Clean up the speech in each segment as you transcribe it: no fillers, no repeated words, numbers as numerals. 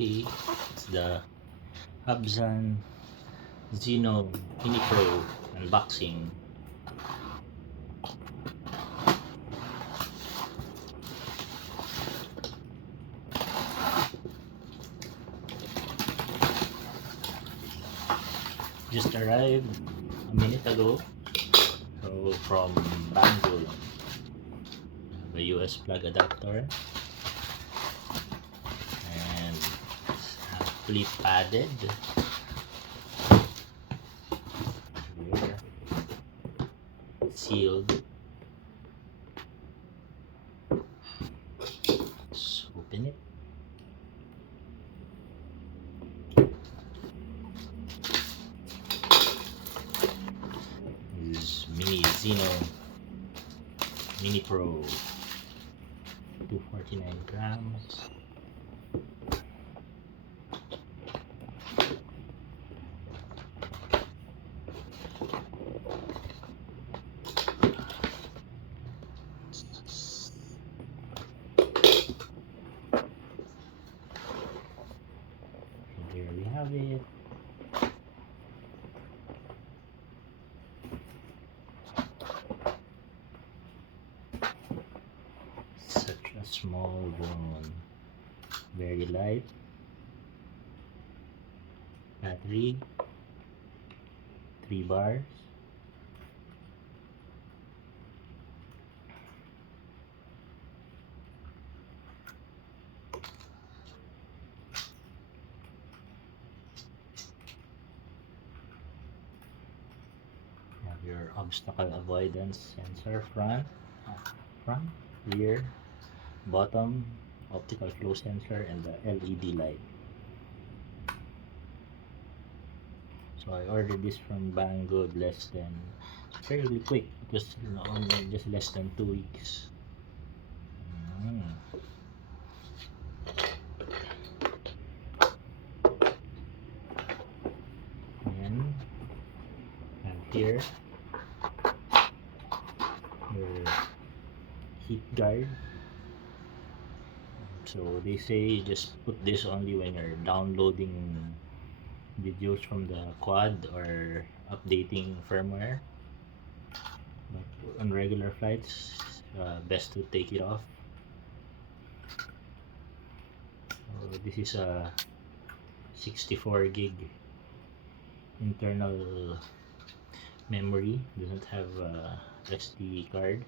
Okay, it's the Hubsan Zino Mini Pro unboxing. Just arrived a minute ago. So from Bangkok, the US plug adapter, and it's fully padded. Here, sealed. Let's open it. This is Mini Zino Mini Pro, 249 grams. There we have it. Such a small drone, very light. Battery, 3 bars. You have your obstacle avoidance sensor, front, rear, bottom, optical flow sensor, and the LED light. So I ordered this from Banggood fairly quick, because only just less than 2 weeks. And here your heat guard. So they say just put this only when you're downloading videos from the quad or updating firmware, but on regular flights, best to take it off. So this is a 64 gig internal memory, doesn't have a SD card.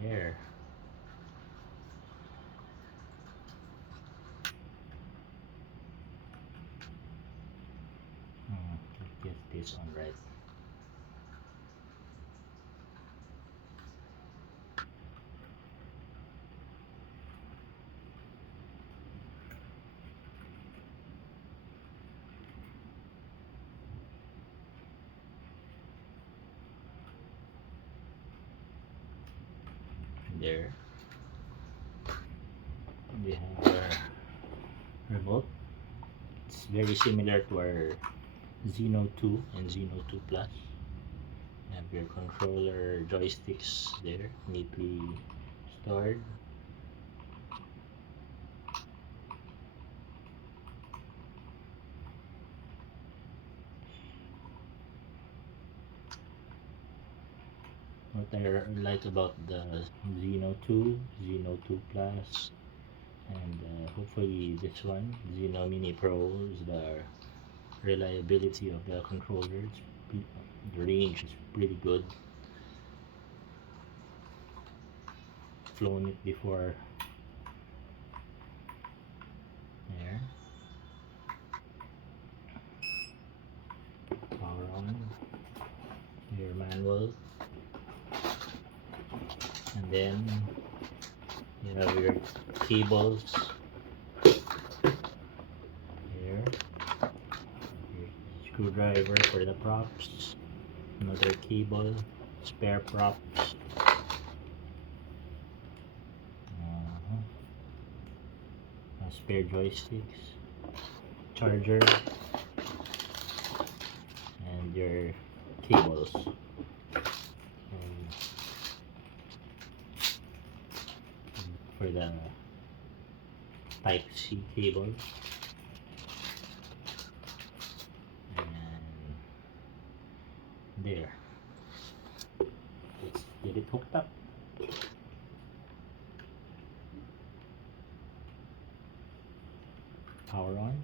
There. Let's get this on right. There. We have our remote. It's very similar to our Zino 2 and Zino 2 Plus. You have your controller joysticks there, neatly stored. What I like about the Zino 2, Zino 2 Plus, and hopefully this one, Zino Mini Pro, is the reliability of the controller. The range is pretty good. Flown it before. There. Power on. Your manual. And then you have your cables here, your screwdriver for the props, another cable, spare props, spare joysticks, charger, and your cables. And for the Type C cable, and there, let's get it hooked up. Power on.